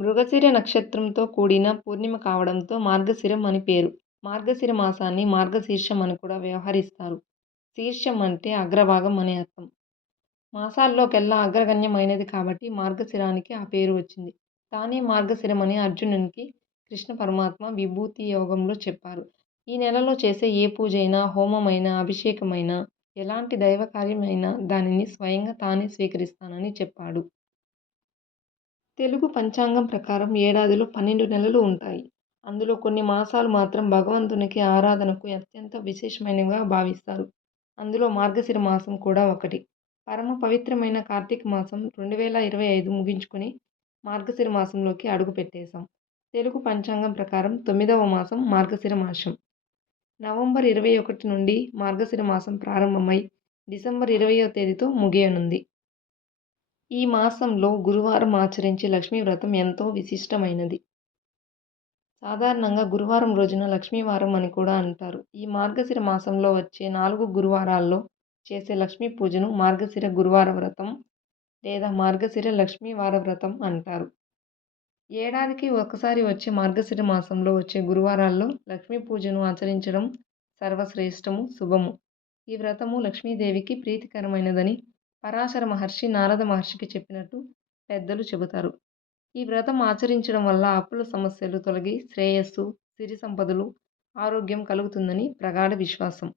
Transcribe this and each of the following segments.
మృగశిర నక్షత్రంతో కూడిన పూర్ణిమ కావడంతో మార్గశిరం అని పేరు. మార్గశిర మాసాన్ని మార్గశీర్షం అని కూడా వ్యవహరిస్తారు. శీర్షం అంటే అగ్రభాగం అని అర్థం. మాసాల్లోకెల్లా అగ్రగణ్యమైనది కాబట్టి మార్గశిరానికి ఆ పేరు వచ్చింది. తానే మార్గశిరమని అర్జునునికి కృష్ణ పరమాత్మ విభూతి యోగంలో చెప్పారు. ఈ నెలలో చేసే ఏ పూజైనా, హోమమైనా, అభిషేకమైనా, ఎలాంటి దైవ కార్యమైనా దానిని స్వయంగా తానే స్వీకరిస్తానని చెప్పాడు. తెలుగు పంచాంగం ప్రకారం ఏడాదిలో 12 నెలలు ఉంటాయి. అందులో కొన్ని మాసాలు మాత్రం భగవంతునికి ఆరాధనకు అత్యంత విశేషమైనవిగా భావిస్తారు. అందులో మార్గశిర మాసం కూడా ఒకటి. పరమ పవిత్రమైన కార్తీక మాసం 2025 ముగించుకుని మార్గశిర మాసంలోకి అడుగుపెట్టేశాం. తెలుగు పంచాంగం ప్రకారం 9వ మాసం మార్గశిర మాసం. నవంబర్ 21 నుండి మార్గశిర మాసం ప్రారంభమై డిసెంబర్ 20వ తేదీతో ముగియనుంది. ఈ మాసంలో గురువారం ఆచరించే లక్ష్మీ వ్రతం ఎంతో విశిష్టమైనది. సాధారణంగా గురువారం రోజున లక్ష్మీవారం అని కూడా అంటారు. ఈ మార్గశిర మాసంలో వచ్చే 4 గురువారాల్లో చేసే లక్ష్మీ పూజను మార్గశిర గురువార వ్రతం లేదా మార్గశిర లక్ష్మీవార వ్రతం అంటారు. ఏడాదికి ఒకసారి వచ్చే మార్గశిర మాసంలో వచ్చే గురువారాల్లో లక్ష్మీ పూజను ఆచరించడం సర్వశ్రేష్టము, శుభము. ఈ వ్రతము లక్ష్మీదేవికి ప్రీతికరమైనదని పరాశర మహర్షి నారద మహర్షికి చెప్పినట్టు పెద్దలు చెబుతారు. ఈ వ్రతం ఆచరించడం వల్ల అప్పుల సమస్యలు తొలగి శ్రేయస్సు, సిరి సంపదలు, ఆరోగ్యం కలుగుతుందని ప్రగాఢ విశ్వాసం.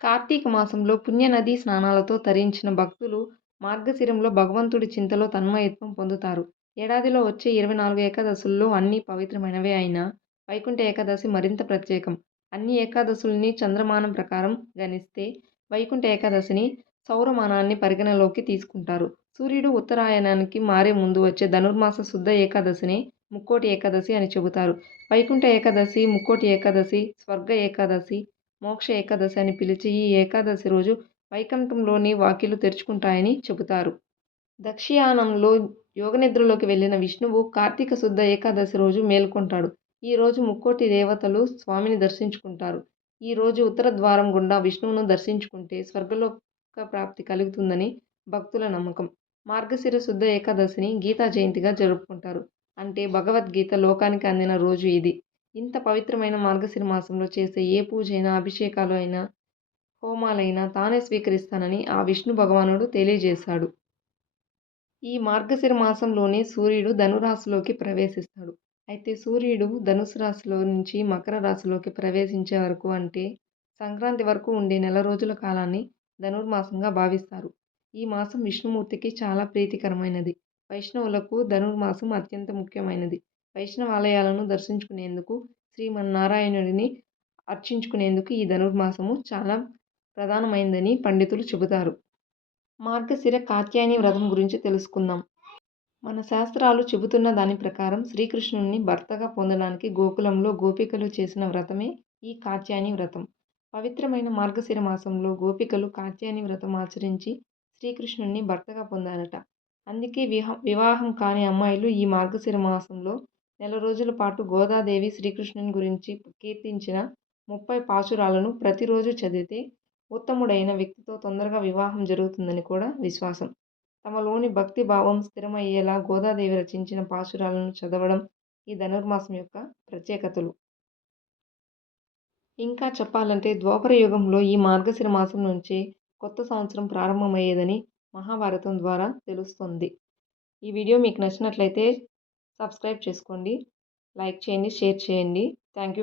కార్తీక మాసంలో పుణ్యనదీ స్నానాలతో తరించిన భక్తులు మార్గశిరంలో భగవంతుడి చింతలో తన్మయత్వం పొందుతారు. ఏడాదిలో వచ్చే 24 ఏకాదశుల్లో అన్నీ పవిత్రమైనవే అయినా వైకుంఠ ఏకాదశి మరింత ప్రత్యేకం. అన్ని ఏకాదశుల్ని చంద్రమానం ప్రకారం గణిస్తే వైకుంఠ ఏకాదశిని సౌరమానాన్ని పరిగణలోకి తీసుకుంటారు. సూర్యుడు ఉత్తరాయణానికి మారే ముందు వచ్చే ధనుర్మాస శుద్ధ ఏకాదశినే ముక్కోటి ఏకాదశి అని చెబుతారు. వైకుంఠ ఏకాదశి, ముక్కోటి ఏకాదశి, స్వర్గ ఏకాదశి, మోక్ష ఏకాదశి అని పిలిచి ఈ ఏకాదశి రోజు వైకుంఠంలోని వాకిళ్లు తెరుచుకుంటాయని చెబుతారు. దక్షియానంలో యోగనిద్రలోకి వెళ్లిన విష్ణువు కార్తీక శుద్ధ ఏకాదశి రోజు మేల్కొంటాడు. ఈ రోజు ముక్కోటి దేవతలు స్వామిని దర్శించుకుంటారు. ఈ రోజు ఉత్తర ద్వారం గుండా విష్ణువును దర్శించుకుంటే స్వర్గలోక ప్రాప్తి కలుగుతుందని భక్తుల నమ్మకం. మార్గశిర శుద్ధ ఏకాదశిని గీతా జయంతిగా జరుపుకుంటారు. అంటే భగవద్గీత లోకానికి అందిన రోజు ఇది. ఇంత పవిత్రమైన మార్గశిర మాసంలో చేసే ఏ పూజైనా, అభిషేకాలు అయినా, హోమాలైనా తానే స్వీకరిస్తానని ఆ విష్ణు భగవానుడు తెలియజేశాడు. ఈ మార్గశిర మాసంలోనే సూర్యుడు ధనురాశిలోకి ప్రవేశిస్తాడు. అయితే సూర్యుడు ధనుసు రాశిలో నుంచి మకర రాశిలోకి ప్రవేశించే వరకు అంటే సంక్రాంతి వరకు ఉండే నెల రోజుల కాలాన్ని ధనుర్మాసంగా భావిస్తారు. ఈ మాసం విష్ణుమూర్తికి చాలా ప్రీతికరమైనది. వైష్ణవులకు ధనుర్మాసం అత్యంత ముఖ్యమైనది. వైష్ణవాలయాలను దర్శించుకునేందుకు, శ్రీమన్నారాయణుడిని అర్చించుకునేందుకు ఈ ధనుర్మాసము చాలా ప్రధానమైందని పండితులు చెబుతారు. మార్గశిర కాత్యాయని వ్రతం గురించి తెలుసుకుందాం. మన శాస్త్రాలు చెబుతున్న దాని ప్రకారం శ్రీకృష్ణుణ్ణి భర్తగా పొందడానికి గోకులంలో గోపికలు చేసిన వ్రతమే ఈ కాత్యాయని వ్రతం. పవిత్రమైన మార్గశిర మాసంలో గోపికలు కాత్యాయని వ్రతం ఆచరించి శ్రీకృష్ణుణ్ణి భర్తగా పొందారట. అందుకే వివాహం కాని అమ్మాయిలు ఈ మార్గశిర మాసంలో నెల రోజుల పాటు గోదాదేవి శ్రీకృష్ణుని గురించి కీర్తించిన 30 పాశురాలను ప్రతిరోజు చదివితే ఉత్తముడైన వ్యక్తితో తొందరగా వివాహం జరుగుతుందని కూడా విశ్వాసం. తమలోని భక్తి భావం స్థిరమయ్యేలా గోదాదేవి రచించిన పాశురాలను చదవడం ఈ ధనుర్మాసం యొక్క ప్రత్యేకతలు. ఇంకా చెప్పాలంటే ద్వాపర యుగంలో ఈ మార్గశిర మాసం నుంచే కొత్త సంవత్సరం ప్రారంభమయ్యేదని మహాభారతం ద్వారా తెలుస్తుంది. ఈ వీడియో మీకు నచ్చినట్లయితే సబ్స్క్రైబ్ చేసుకోండి, లైక్ చేయండి, షేర్ చేయండి. Thank you.